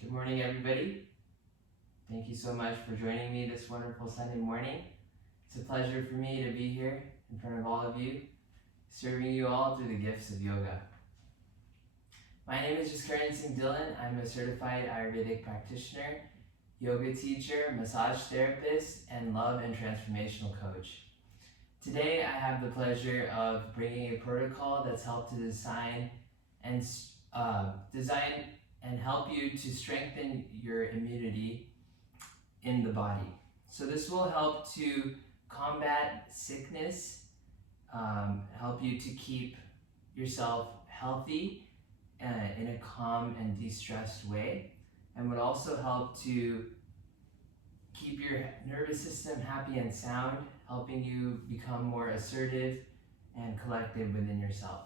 Good morning, everybody. Thank you so much for joining me this wonderful Sunday morning. It's a pleasure for me to be here in front of all of you, serving you all through the gifts of yoga. My name is Jaskaran Singh Dillon. I'm a certified Ayurvedic practitioner, yoga teacher, massage therapist, and love and transformational coach. Today, I have the pleasure of bringing a protocol that's helped to design and help you to strengthen your immunity in the body. So this will help to combat sickness, help you to keep yourself healthy in a calm and de-stressed way, and would also help to keep your nervous system happy and sound, helping you become more assertive and collective within yourself.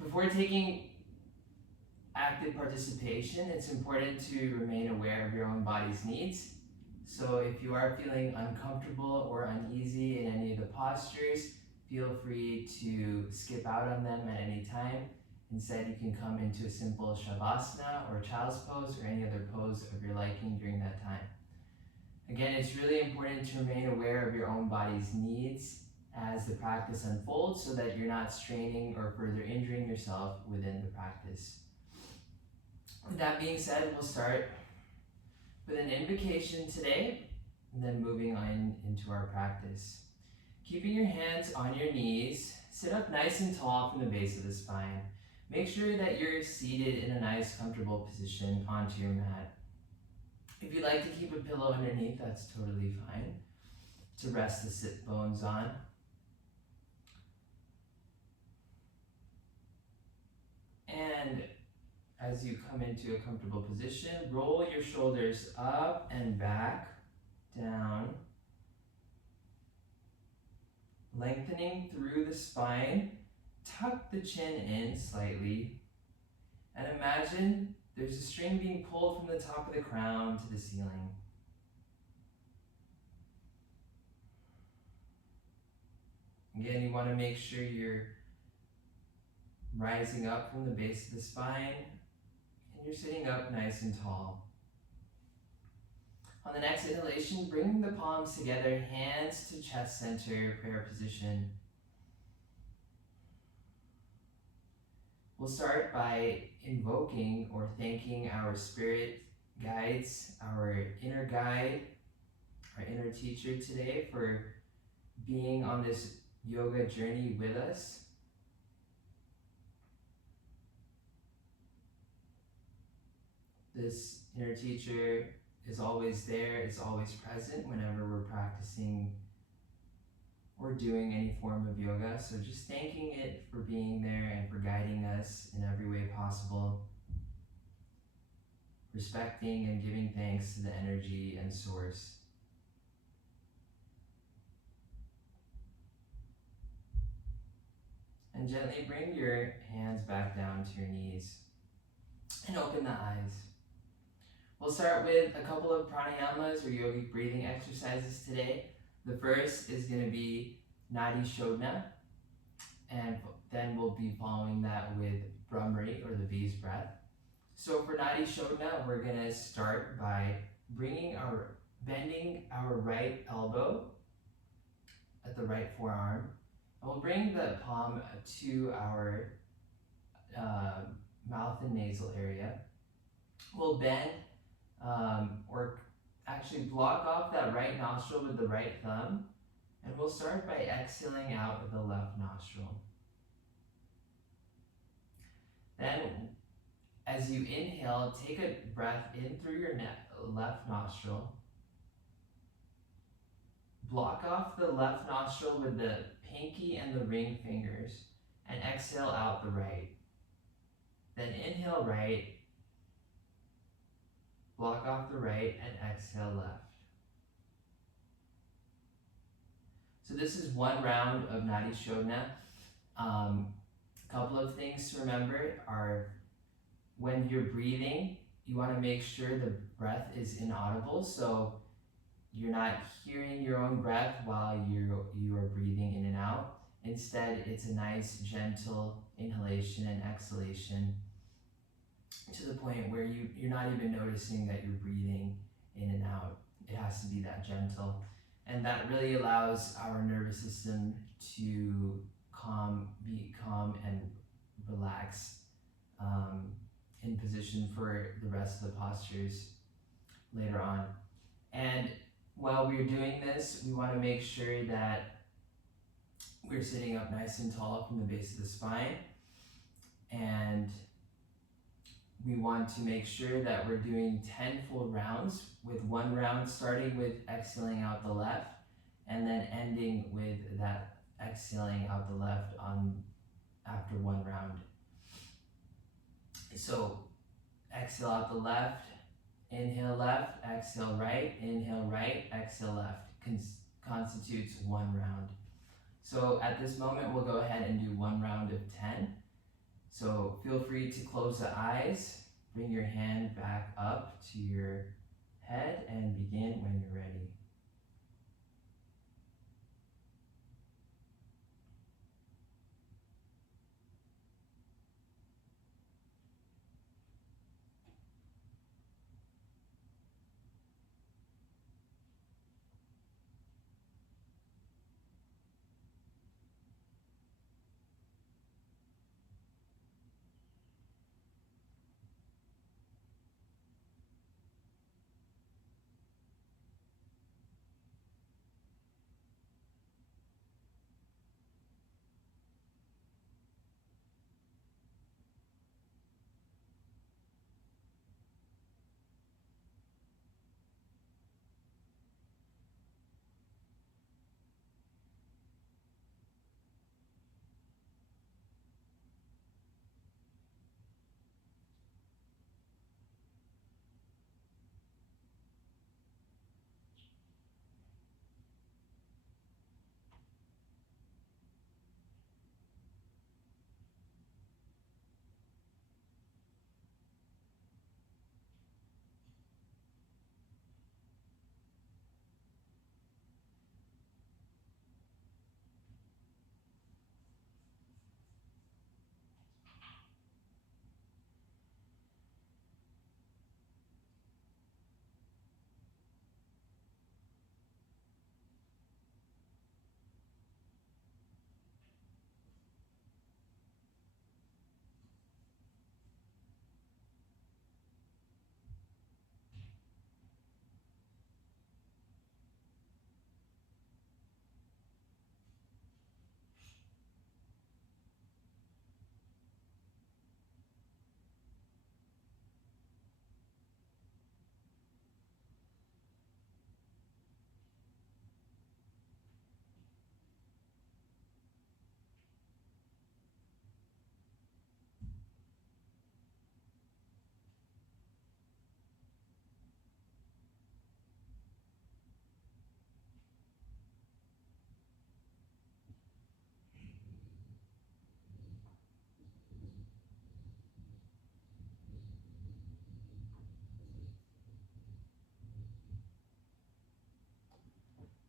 Before taking active participation, it's important to remain aware of your own body's needs. So if you are feeling uncomfortable or uneasy in any of the postures, feel free to skip out on them at any time. Instead, you can come into a simple shavasana or child's pose or any other pose of your liking during that time. Again, it's really important to remain aware of your own body's needs as the practice unfolds so that you're not straining or further injuring yourself within the practice. With that being said, we'll start with an invocation today, and then moving on into our practice. Keeping your hands on your knees, sit up nice and tall from the base of the spine. Make sure that you're seated in a nice, comfortable position onto your mat. If you'd like to keep a pillow underneath, that's totally fine, to rest the sit bones on. And as you come into a comfortable position, roll your shoulders up and back, down, lengthening through the spine. Tuck the chin in slightly, and imagine there's a string being pulled from the top of the crown to the ceiling. Again, you want to make sure you're rising up from the base of the spine, and you're sitting up nice and tall. On the next inhalation, bring the palms together, hands to chest center, prayer position. We'll start by invoking or thanking our spirit guides, our inner guide, our inner teacher today for being on this yoga journey with us. This inner teacher is always there, is always present whenever we're practicing or doing any form of yoga. So just thanking it for being there and for guiding us in every way possible. Respecting and giving thanks to the energy and source. And gently bring your hands back down to your knees and open the eyes. We'll start with a couple of pranayamas or yogic breathing exercises today. The first is going to be Nadi Shodhana, and then we'll be following that with Brahmari or the V's breath. So for Nadi Shodhana, we're going to start by bending our right elbow at the right forearm. And we'll bring the palm to our mouth and nasal area. We'll bend or actually block off that right nostril with the right thumb, and we'll start by exhaling out with the left nostril. Then, as you inhale, take a breath in through your left nostril. Block off the left nostril with the pinky and the ring fingers, and exhale out the right. Then inhale right, block off the right, and exhale left. So this is one round of Nadi Shodhana. A couple of things to remember are when you're breathing, you want to make sure the breath is inaudible, so you're not hearing your own breath while you are breathing in and out. Instead, it's a nice, gentle inhalation and exhalation to the point point where you're not even noticing that you're breathing in and out. It has to be that gentle. And that really allows our nervous system to be calm and relax in position for the rest of the postures later on. And while we're doing this, we want to make sure that we're sitting up nice and tall from the base of the spine. And we want to make sure that we're doing 10 full rounds, with one round starting with exhaling out the left and then ending with that exhaling out the left after one round. So exhale out the left, inhale left, exhale right, exhale left. Constitutes one round. So at this moment, we'll go ahead and do one round of 10. So feel free to close the eyes, bring your hand back up to your head, and begin when you're ready.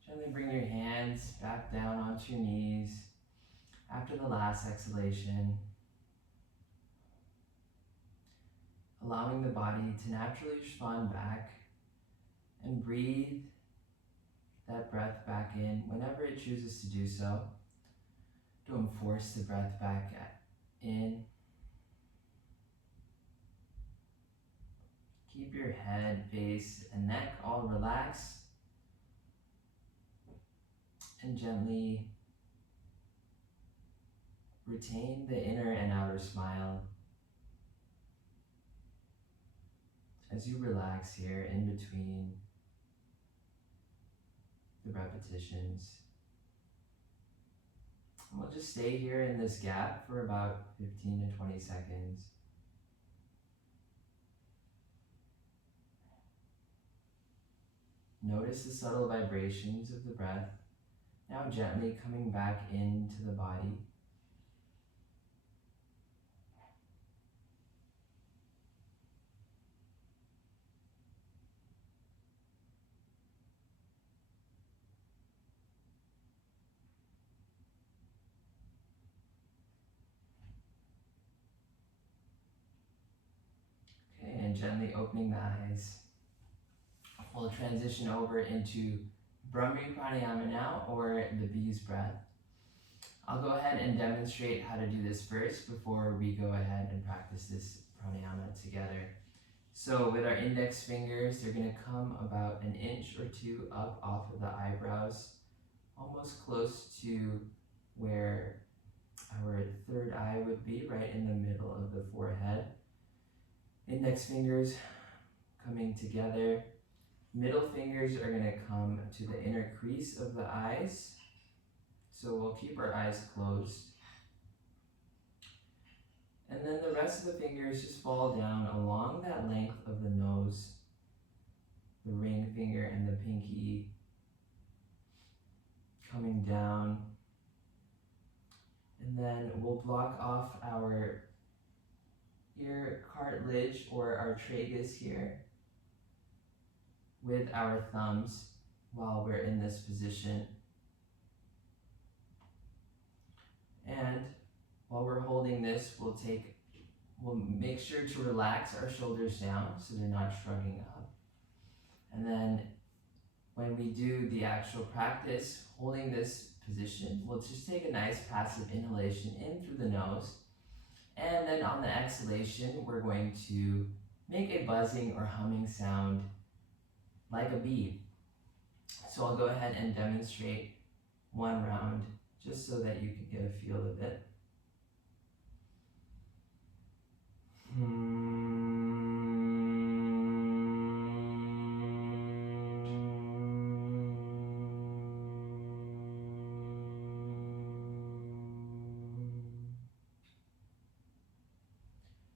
Gently bring your hands back down onto your knees after the last exhalation, allowing the body to naturally respond back and breathe that breath back in whenever it chooses to do so. Don't force the breath back in. Keep your head, face, and neck all relaxed, and gently retain the inner and outer smile as you relax here in between the repetitions. And we'll just stay here in this gap for about 15 to 20 seconds. Notice the subtle vibrations of the breath, now gently coming back into the body. Okay, gently opening the eyes. We'll transition over into Brahmi Pranayama now, or the bee's breath. I'll go ahead and demonstrate how to do this first before we go ahead and practice this pranayama together. So with our index fingers, they're going to come about an inch or two up off of the eyebrows, almost close to where our third eye would be, right in the middle of the forehead. Index fingers coming together. Middle fingers are going to come to the inner crease of the eyes. So we'll keep our eyes closed. And then the rest of the fingers just fall down along that length of the nose, the ring finger and the pinky coming down. And then we'll block off our ear cartilage or our tragus here with our thumbs while we're in this position. And while we're holding this, we'll make sure to relax our shoulders down so they're not shrugging up. And then when we do the actual practice, holding this position, we'll just take a nice passive inhalation in through the nose. And then on the exhalation, we're going to make a buzzing or humming sound like a bee. So I'll go ahead and demonstrate one round just so that you can get a feel of it.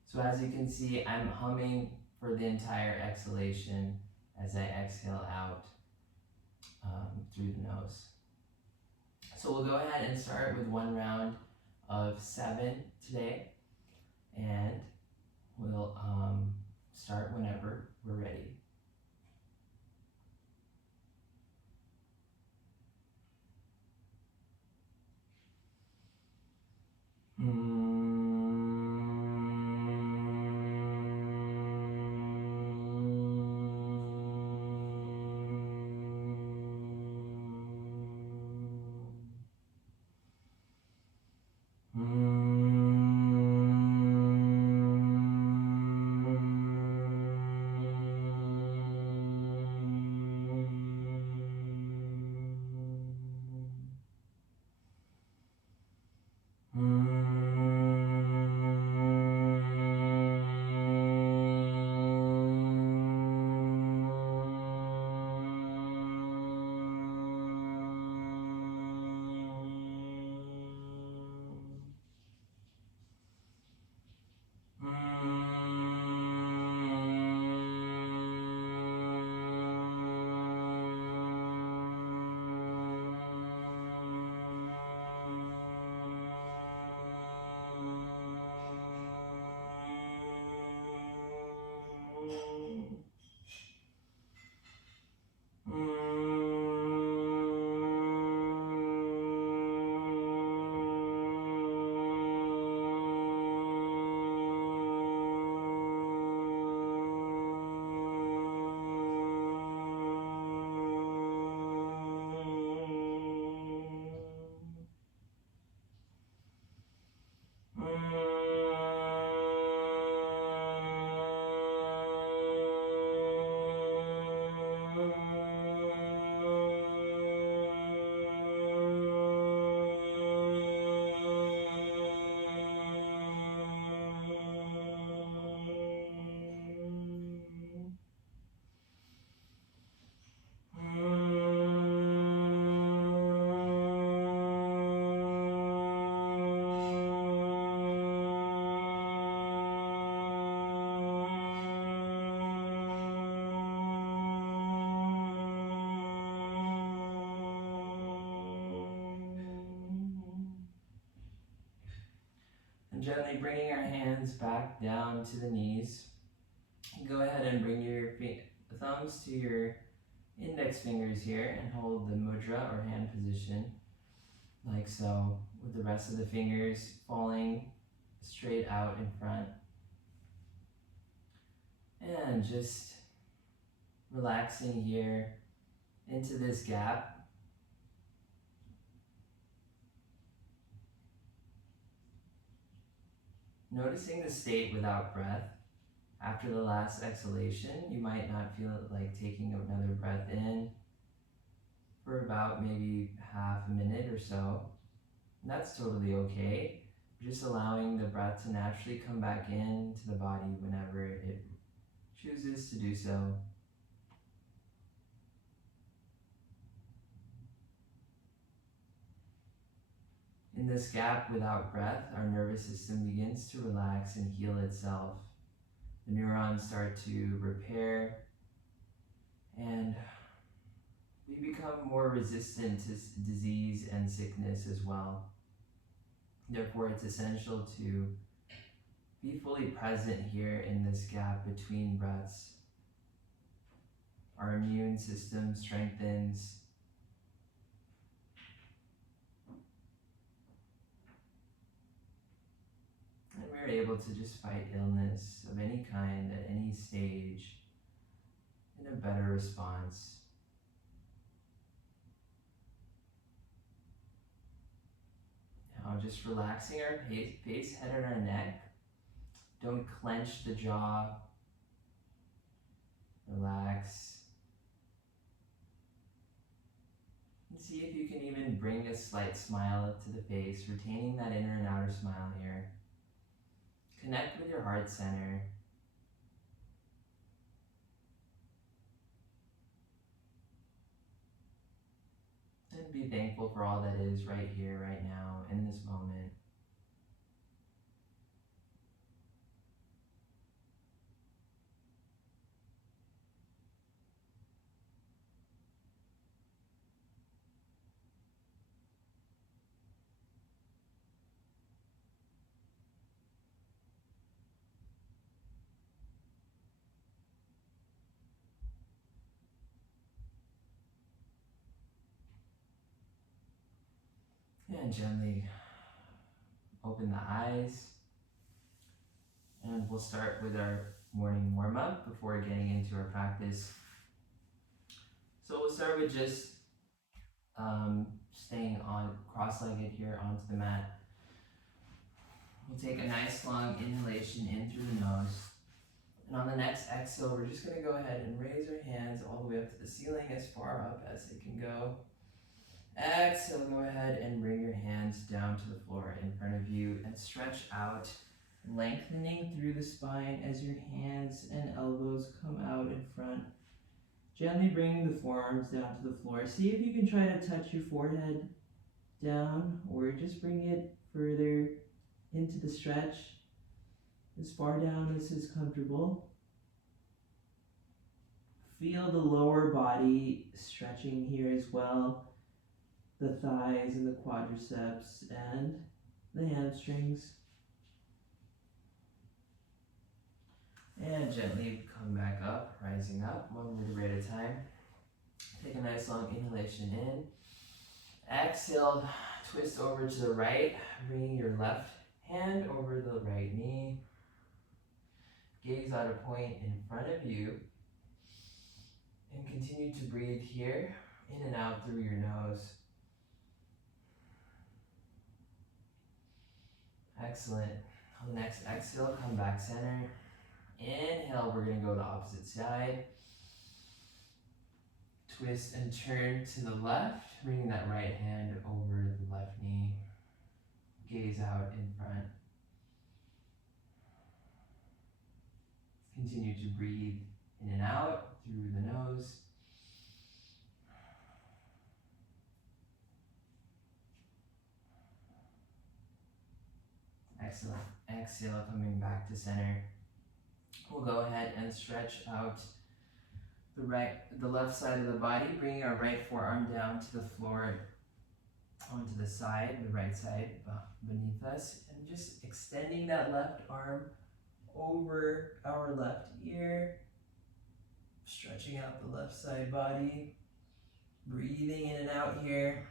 So as you can see, I'm humming for the entire exhalation as I exhale out through the nose. So we'll go ahead and start with one round of 7 today, and we'll start whenever we're ready. And gently bringing our hands back down to the knees. Go ahead and bring your thumbs to your index fingers here and hold the mudra or hand position like so, with the rest of the fingers falling straight out in front. And just relaxing here into this gap. Noticing the state without breath. After the last exhalation, you might not feel like taking another breath in for about maybe half a minute or so. And that's totally okay. Just allowing the breath to naturally come back into the body whenever it chooses to do so. In this gap without breath, our nervous system begins to relax and heal itself. The neurons start to repair, and we become more resistant to disease and sickness as well. Therefore, it's essential to be fully present here in this gap between breaths. Our immune system strengthens. And we're able to just fight illness of any kind at any stage in a better response. Now just relaxing our face, head, and our neck. Don't clench the jaw. Relax. And see if you can even bring a slight smile to the face, retaining that inner and outer smile here. Connect with your heart center. And be thankful for all that is right here, right now, in this moment. And gently open the eyes. And we'll start with our morning warm-up before getting into our practice. So we'll start with just staying on cross-legged here onto the mat. We'll take a nice long inhalation in through the nose. And on the next exhale, we're just going to go ahead and raise our hands all the way up to the ceiling, as far up as they can go. Exhale, go ahead and bring your hands down to the floor in front of you and stretch out, lengthening through the spine as your hands and elbows come out in front. Gently bringing the forearms down to the floor. See if you can try to touch your forehead down, or just bring it further into the stretch, as far down as is comfortable. Feel the lower body stretching here as well. The thighs and the quadriceps and the hamstrings. And gently come back up, rising up, one vertebrae at a time. Take a nice long inhalation in. Exhale, twist over to the right, bringing your left hand over the right knee. Gaze out a point in front of you. And continue to breathe here, in and out through your nose. Excellent. On the next exhale, come back center. Inhale, we're going to go the opposite side. Twist and turn to the left, bringing that right hand over the left knee. Gaze out in front. Continue to breathe in and out through the nose. Excellent. Exhale, coming back to center. We'll go ahead and stretch out the left side of the body, bringing our right forearm down to the floor, onto the side, the right side beneath us, and just extending that left arm over our left ear, stretching out the left side body, breathing in and out here.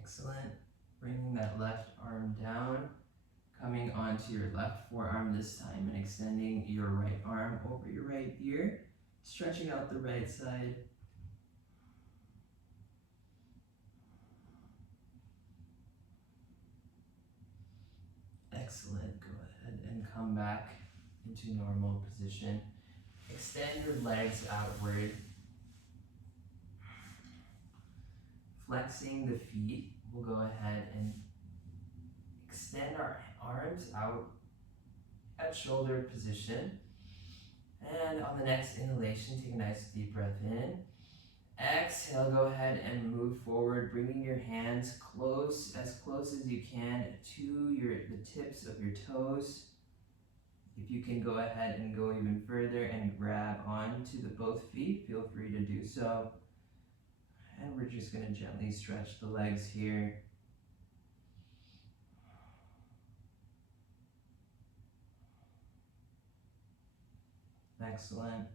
Excellent. Bringing that left arm down, coming onto your left forearm this time and extending your right arm over your right ear, stretching out the right side. Excellent. Go ahead and come back into normal position. Extend your legs outward. Flexing the feet, we'll go ahead and extend our arms out at shoulder position. And on the next inhalation, take a nice deep breath in. Exhale, go ahead and move forward, bringing your hands as close as you can to the tips of your toes. If you can go ahead and go even further and grab onto both feet, feel free to do so. And we're just going to gently stretch the legs here. Excellent.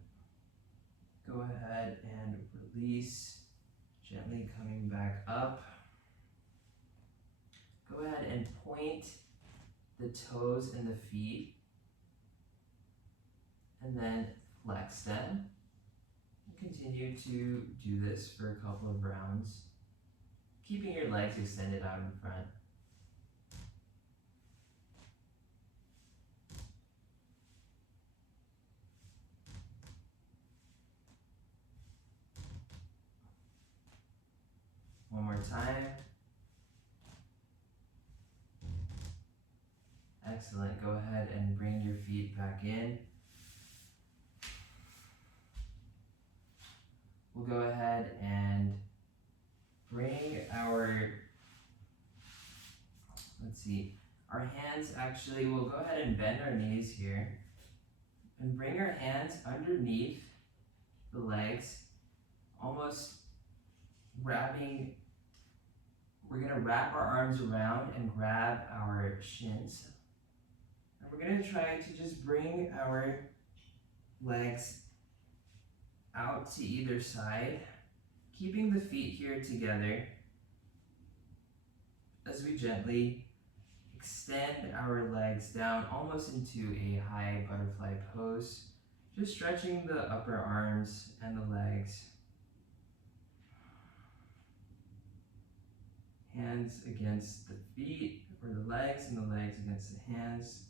Go ahead and release, gently coming back up. Go ahead and point the toes and the feet, and then flex them. Continue to do this for a couple of rounds, keeping your legs extended out in front. One more time. Excellent. Go ahead and bring your feet back in. We'll go ahead and bring our hands actually, we'll go ahead and bend our knees here and bring our hands underneath the legs, almost wrapping. We're going to wrap our arms around and grab our shins. And we're going to try to just bring our legs out to either side, keeping the feet here together as we gently extend our legs down almost into a high butterfly pose, just stretching the upper arms and the legs. Hands against the feet or the legs, and the legs against the hands.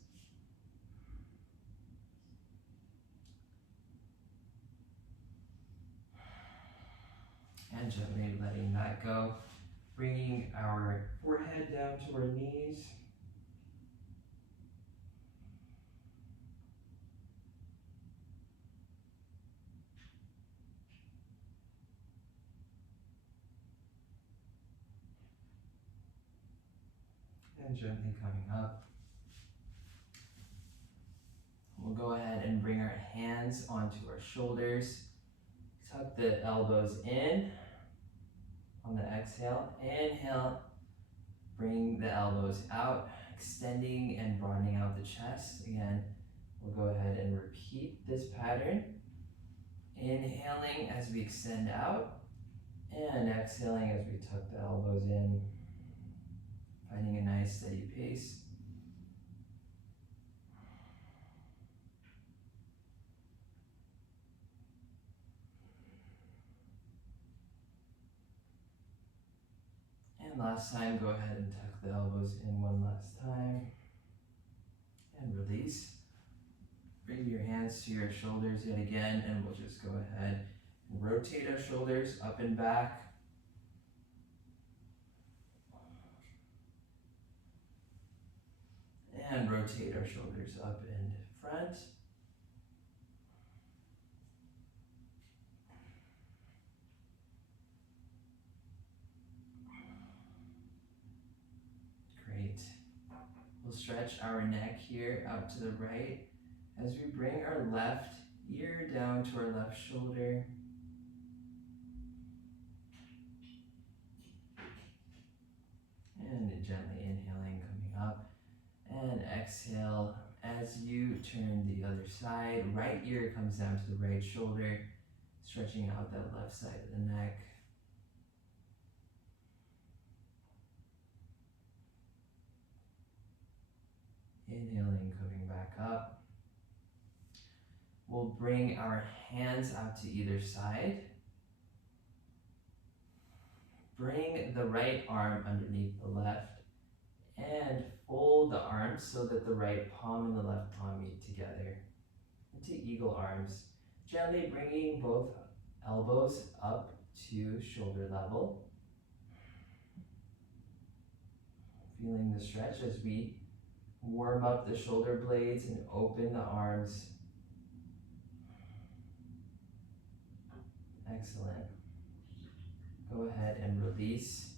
And gently letting that go, bringing our forehead down to our knees. And gently coming up. We'll go ahead and bring our hands onto our shoulders. Tuck the elbows in on the exhale. Inhale, bring the elbows out, extending and broadening out the chest. Again, we'll go ahead and repeat this pattern. Inhaling as we extend out, and exhaling as we tuck the elbows in, finding a nice steady pace. And last time, go ahead and tuck the elbows in one last time. And release. Bring your hands to your shoulders yet again, and we'll just go ahead and rotate our shoulders up and back. And rotate our shoulders up and front. Great. We'll stretch our neck here out to the right as we bring our left ear down to our left shoulder. And gently inhaling, coming up. And exhale as you turn the other side. Right ear comes down to the right shoulder, stretching out that left side of the neck. back up. We'll bring our hands out to either side. Bring the right arm underneath the left and fold the arms so that the right palm and the left palm meet together into eagle arms. Gently bringing both elbows up to shoulder level. Feeling the stretch as we warm up the shoulder blades and open the arms. Excellent. Go ahead and release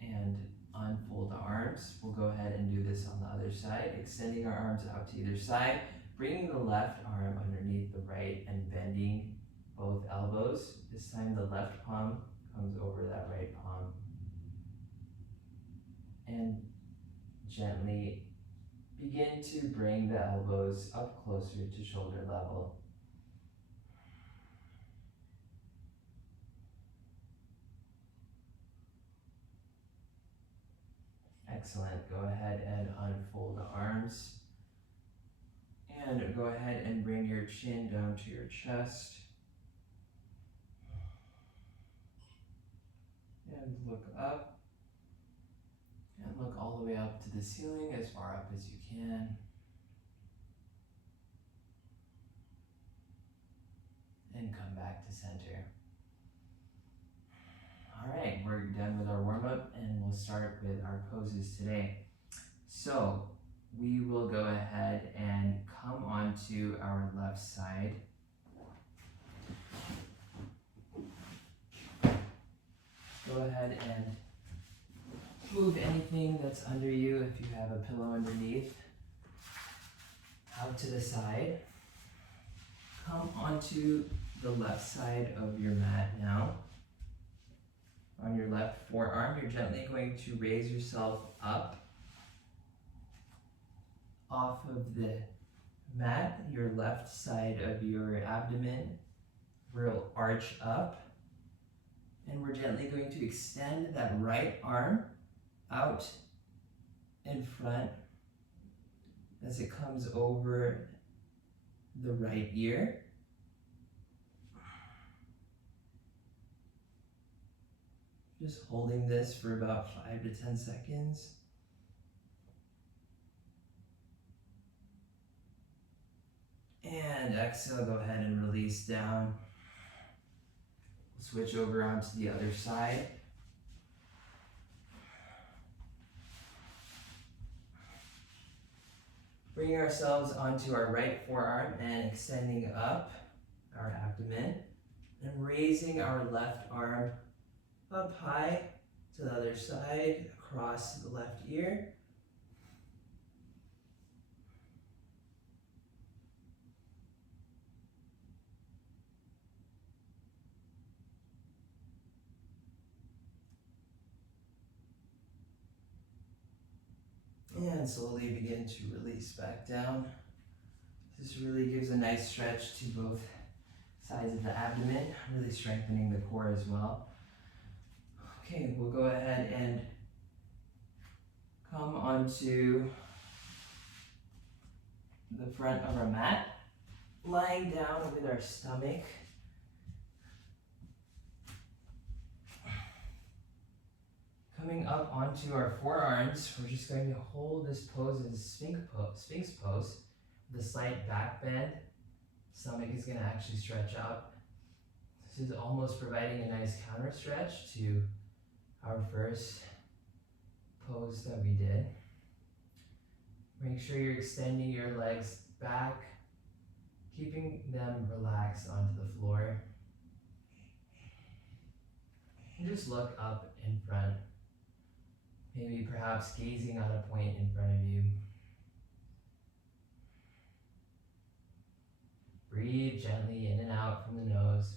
and unfold the arms. We'll go ahead and do this on the other side, extending our arms out to either side, bringing the left arm underneath the right and bending both elbows. This time the left palm comes over that right palm. And gently begin to bring the elbows up closer to shoulder level. Excellent. Go ahead and unfold the arms. And go ahead and bring your chin down to your chest. And look up. And look all the way up to the ceiling, as far up as you can. And come back to center. All right, we're done with our warm-up and we'll start with our poses today. So we will go ahead and come onto our left side. Go ahead and move anything that's under you, if you have a pillow underneath, out to the side. Come onto the left side of your mat now. On your left forearm, you're gently going to raise yourself up off of the mat. Your left side of your abdomen will arch up. And we're gently going to extend that right arm out in front as it comes over the right ear. Just holding this for about 5 to 10 seconds. And exhale, go ahead and release down. Switch over onto the other side. Bringing ourselves onto our right forearm and extending up our abdomen. And raising our left arm up high to the other side, across the left ear. And slowly begin to release back down. This really gives a nice stretch to both sides of the abdomen, really strengthening the core as well. Okay, we'll go ahead and come onto the front of our mat, lying down with our stomach. Coming up onto our forearms, we're just going to hold this pose as Sphinx pose with a slight back bend. Stomach is going to actually stretch up. This is almost providing a nice counter stretch to our first pose that we did. Make sure you're extending your legs back, keeping them relaxed onto the floor. And just look up in front. Maybe perhaps gazing on a point in front of you. Breathe gently in and out from the nose.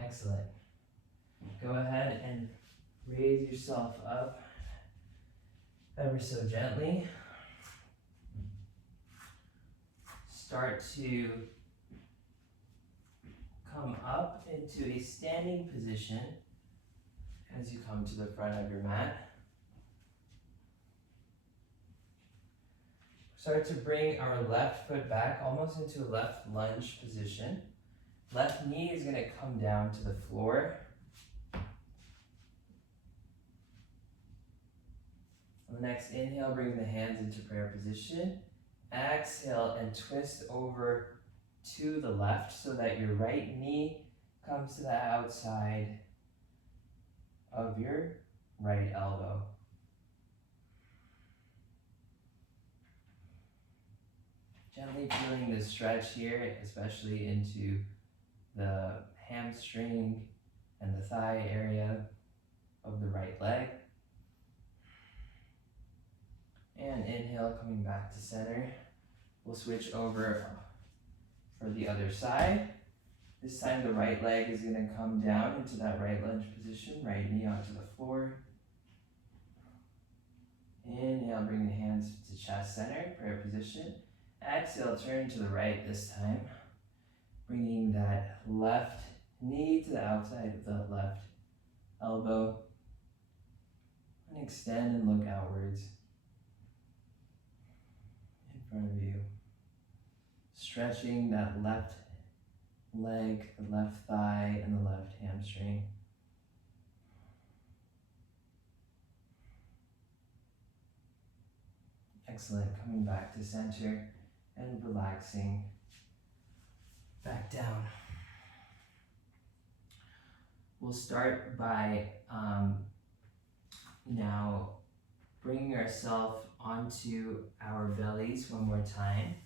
Excellent. Go ahead and raise yourself up ever so gently. Start to come up into a standing position as you come to the front of your mat. Start to bring our left foot back almost into a left lunge position. Left knee is going to come down to the floor. On the next inhale, bring the hands into prayer position. Exhale and twist over to the left so that your right knee comes to the outside of your right elbow. Gently feeling the stretch here, especially into the hamstring and the thigh area of the right leg. And inhale, coming back to center. We'll switch over for the other side. This time the right leg is going to come down into that right lunge position, right knee onto the floor. Inhale, bring the hands to chest center, prayer position. Exhale, turn to the right this time, bringing that left knee to the outside of the left elbow. And extend and look outwards in front of you. Stretching that left leg, the left thigh, and the left hamstring. Excellent. Coming back to center and relaxing back down. We'll start by now bringing ourselves onto our bellies one more time.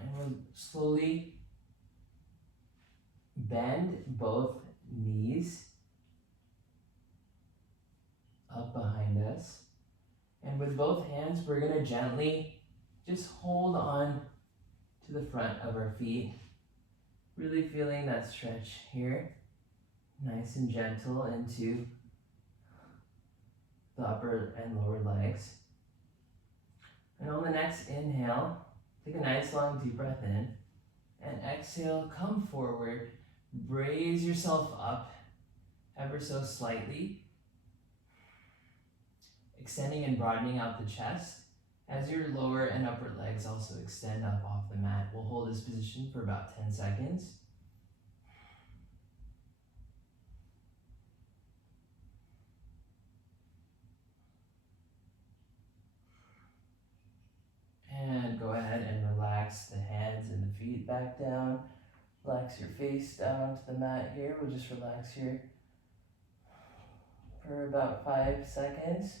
And we'll slowly bend both knees up behind us. And with both hands, we're going to gently just hold on to the front of our feet. Really feeling that stretch here. Nice and gentle into the upper and lower legs. And on the next inhale, take a nice long deep breath in. And exhale, come forward. Raise yourself up ever so slightly. Extending and broadening out the chest as your lower and upper legs also extend up off the mat. We'll hold this position for about 10 seconds. And go ahead and relax the hands and the feet back down. Relax your face down to the mat here. We'll just relax here for about 5 seconds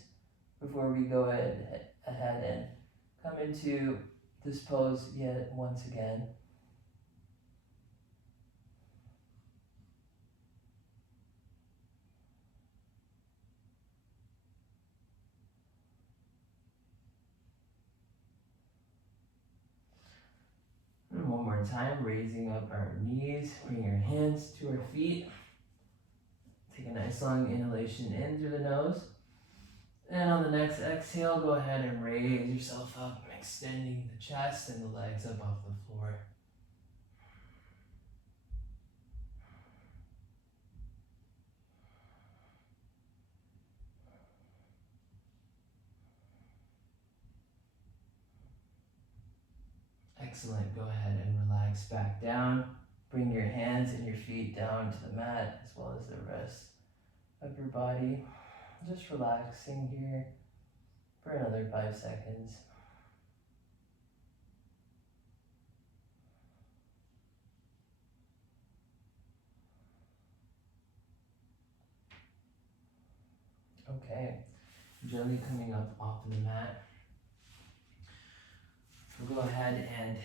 before we go ahead and come into this pose yet once again. And one more time, raising up our knees, bring your hands to our feet. Take a nice long inhalation in through the nose. And on the next exhale, go ahead and raise yourself up, extending the chest and the legs up off the floor. Excellent. Go ahead and relax back down. Bring your hands and your feet down to the mat as well as the rest of your body. Just relaxing here for another 5 seconds. Okay, gently coming up off of the mat. We'll go ahead and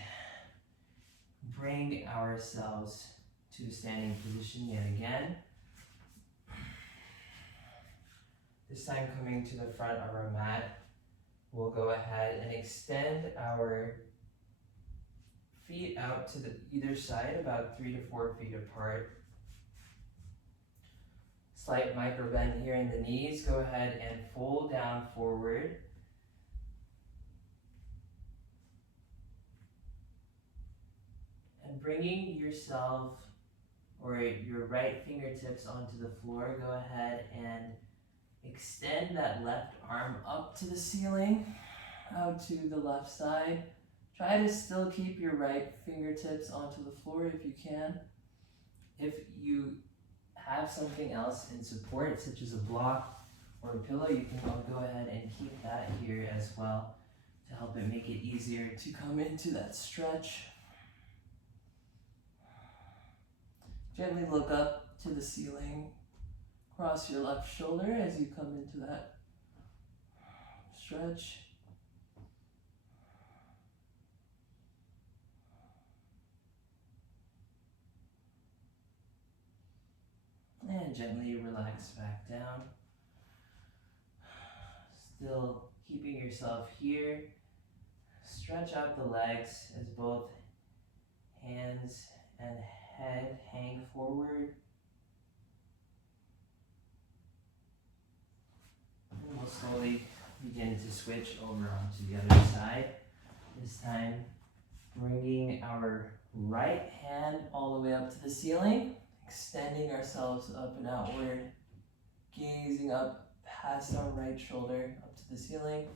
bring ourselves to a standing position yet again. This time coming to the front of our mat, we'll go ahead and extend our feet out to the either side about 3 to 4 feet apart. Slight micro bend here in the knees. Go ahead and fold down forward. And bringing yourself or your right fingertips onto the floor, go ahead and extend that left arm up to the ceiling, out to the left side. Try to still keep your right fingertips onto the floor if you can. If you have something else in support, such as a block or a pillow, you can go ahead and keep that here as well to help it make it easier to come into that stretch. Gently look up to the ceiling. Cross your left shoulder as you come into that stretch. And gently relax back down. Still keeping yourself here. Stretch out the legs as both hands and head hang forward. And we'll slowly begin to switch over onto the other side. This time, bringing our right hand all the way up to the ceiling, extending ourselves up and outward, gazing up past our right shoulder up to the ceiling.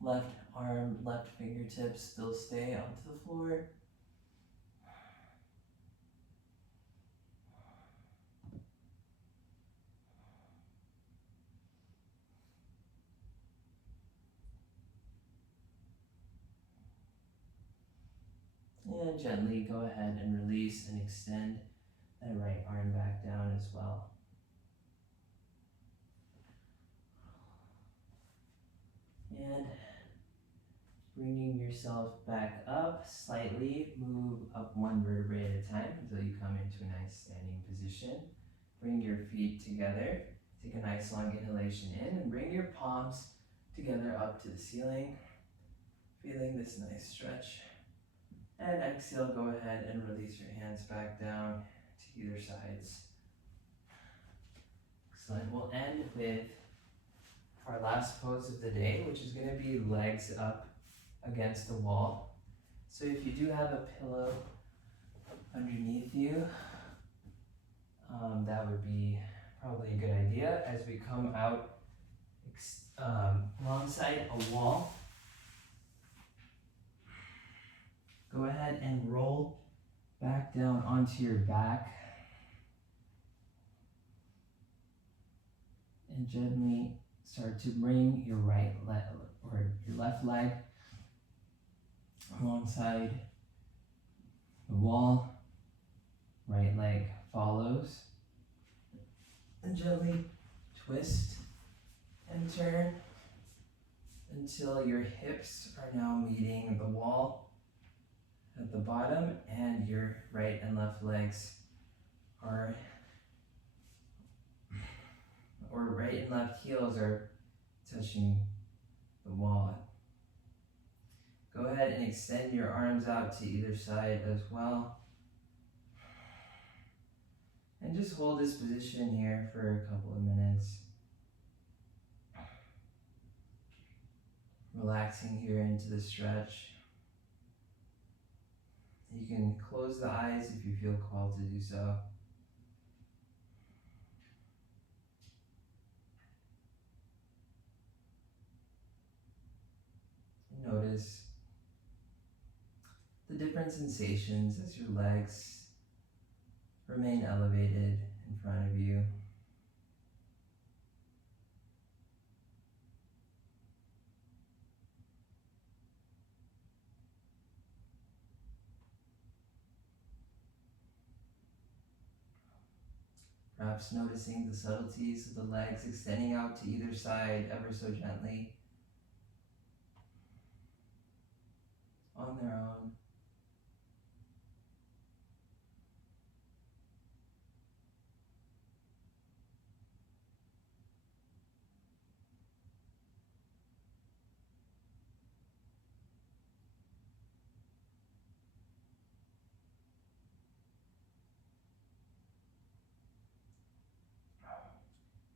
Left arm, left fingertips still stay onto the floor. And gently go ahead and release and extend that right arm back down as well. And bringing yourself back up slightly, move up one vertebrae at a time until you come into a nice standing position. Bring your feet together. Take a nice long inhalation in and bring your palms together up to the ceiling. Feeling this nice stretch. And exhale, go ahead and release your hands back down to either sides. Excellent. We'll end with our last pose of the day, which is going to be legs up against the wall. So if you do have a pillow underneath you, that would be probably a good idea as we come out alongside a wall. Go ahead and roll back down onto your back and gently start to bring your right leg or your left leg alongside the wall. Right leg follows. And gently twist and turn until your hips are now meeting the wall at the bottom and your right and left legs are, or right and left heels are touching the wall. Go ahead and extend your arms out to either side as well. And just hold this position here for a couple of minutes. Relaxing here into the stretch. You can close the eyes if you feel called to do so. Notice the different sensations as your legs remain elevated in front of you. Perhaps noticing the subtleties of the legs extending out to either side ever so gently on their own.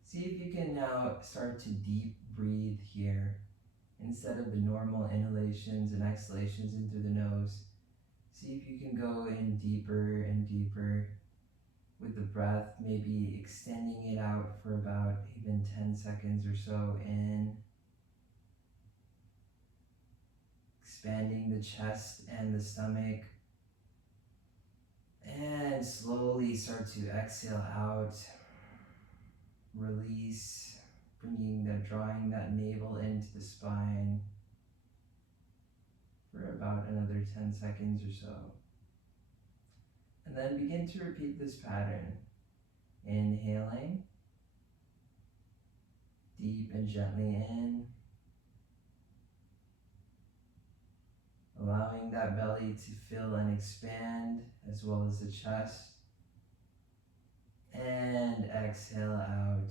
See if you can now start to deep breathe here instead of the normal inhalations and exhalations in through the nose. See if you can go in deeper and deeper with breath, maybe extending it out for about even 10 seconds or so in, expanding the chest and the stomach, and slowly start to exhale out, release, drawing that navel into the spine for about another 10 seconds or so. And then begin to repeat this pattern. Inhaling, deep and gently in, allowing that belly to fill and expand as well as the chest. And exhale out.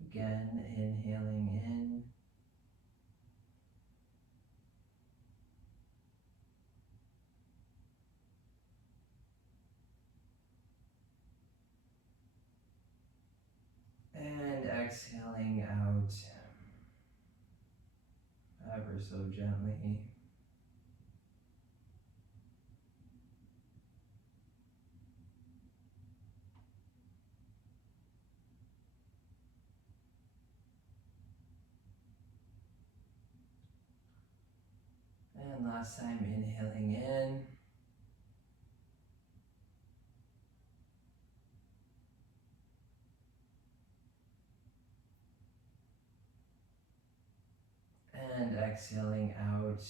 Again, inhaling in. And exhaling out ever so gently. And last time, inhaling in. And exhaling out.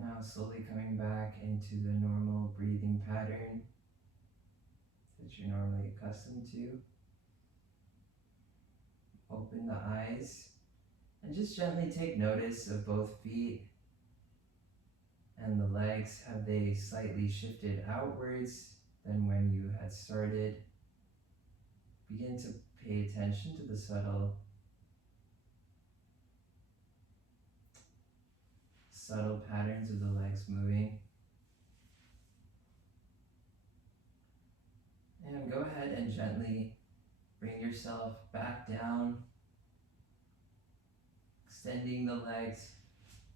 Now slowly coming back into the normal breathing pattern that you're normally accustomed to. Open the eyes and just gently take notice of both feet and the legs. Have they slightly shifted outwards than when you had started? Begin to pay attention to the subtle patterns of the legs moving. And go ahead and gently bring yourself back down, extending the legs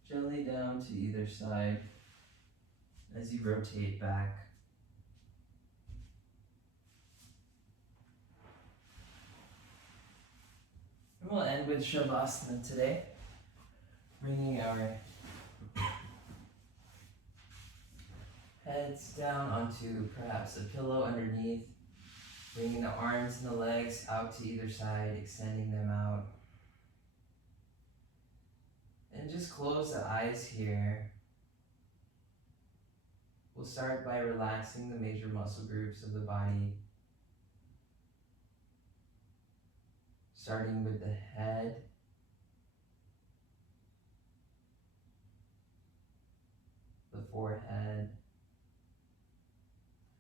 gently down to either side as you rotate back. And we'll end with Shavasana today, bringing our heads down onto perhaps a pillow underneath, bringing the arms and the legs out to either side, extending them out. And just close the eyes here. We'll start by relaxing the major muscle groups of the body, starting with the head, the forehead,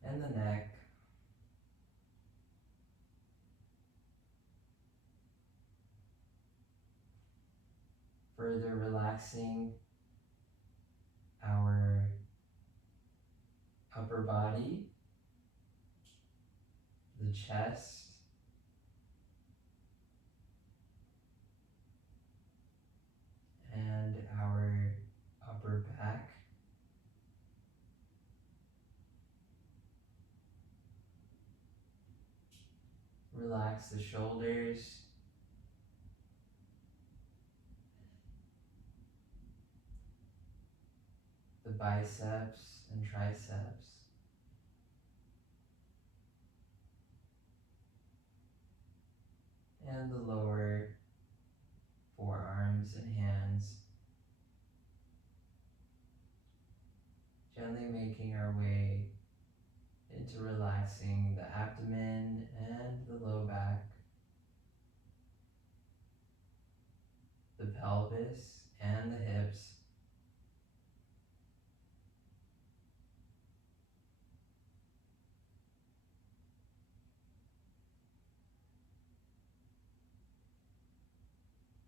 and the neck. Further relaxing our upper body, the chest, and our upper back. Relax the shoulders, the biceps and triceps, and the lower forearms and hands. Gently making our way into relaxing the abdomen and the low back, the pelvis and the hips,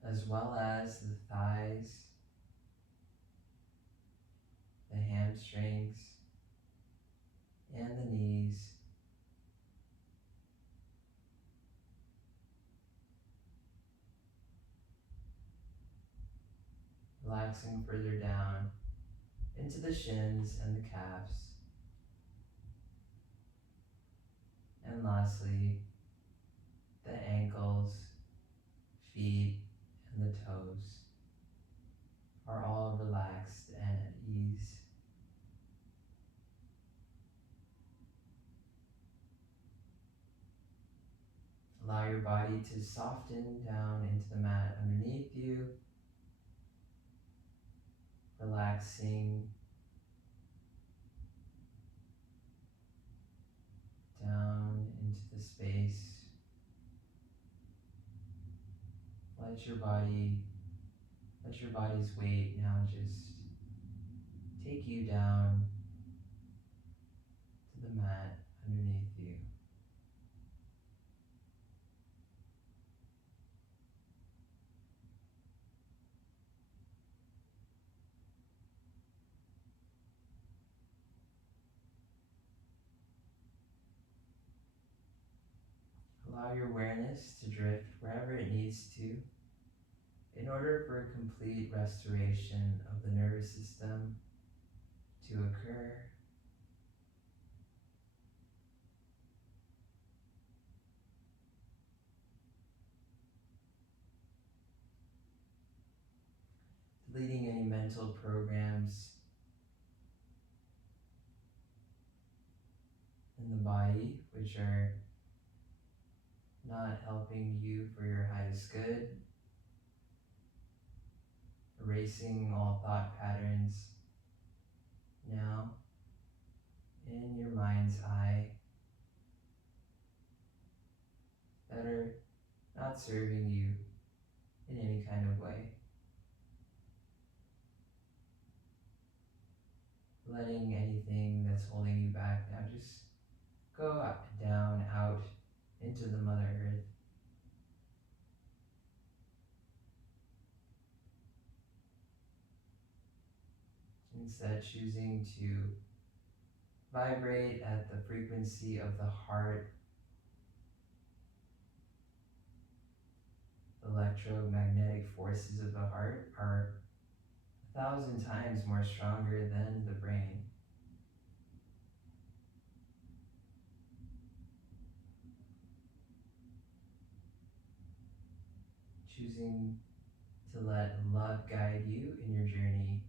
as well as the thighs hamstrings and the knees, relaxing further down into the shins and the calves. And lastly, the ankles, feet, and the toes are all relaxed and at ease. Allow your body to soften down into the mat underneath you, relaxing down into the space. Let your body's weight now just take you down to the mat underneath you. Allow your awareness to drift wherever it needs to in order for a complete restoration of the nervous system to occur. Deleting any mental programs in the body which are not helping you for your highest good. Erasing all thought patterns now in your mind's eye that are not serving you in any kind of way. Letting anything that's holding you back now just go up, down, out into the Mother Earth. Instead, choosing to vibrate at the frequency of the heart. The electromagnetic forces of the heart are 1,000 times more stronger than the brain. Choosing to let love guide you in your journey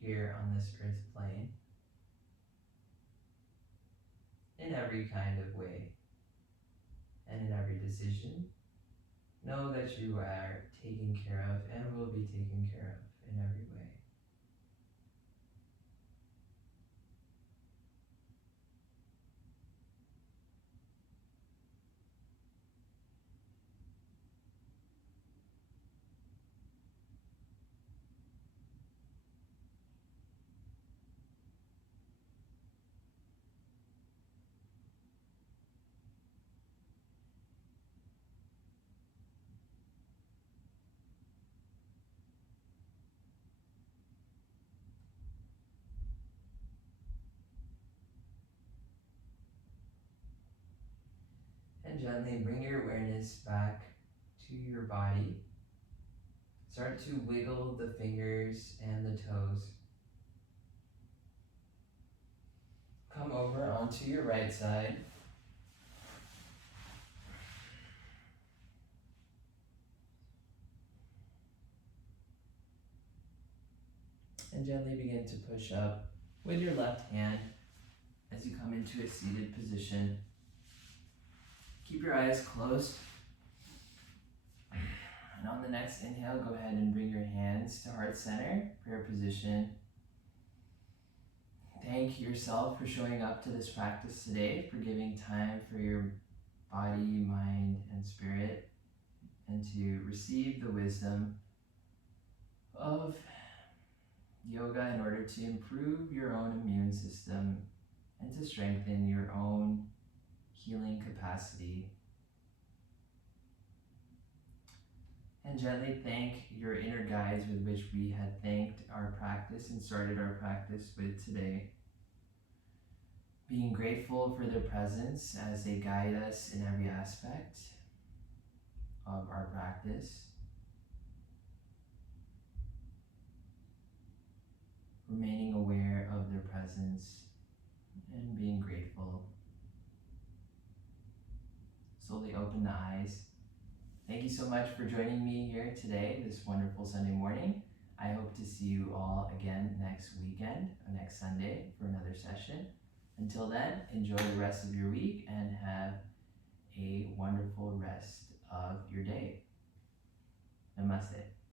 here on this earth plane in every kind of way and in every decision. Know that you are taken care of and will be taken care of in every way. And gently bring your awareness back to your body. Start to wiggle the fingers and the toes. Come over onto your right side. And gently begin to push up with your left hand as you come into a seated position. Keep your eyes closed. And on the next inhale, go ahead and bring your hands to heart center, prayer position. Thank yourself for showing up to this practice today, for giving time for your body, mind, and spirit, and to receive the wisdom of yoga in order to improve your own immune system and to strengthen your own healing capacity. And gently thank your inner guides with which we had thanked our practice and started our practice with today. Being grateful for their presence as they guide us in every aspect of our practice. Remaining aware of their presence and being grateful. Slowly open the eyes. Thank you so much for joining me here today, this wonderful Sunday morning. I hope to see you all again next weekend, or next Sunday, for another session. Until then, enjoy the rest of your week and have a wonderful rest of your day. Namaste.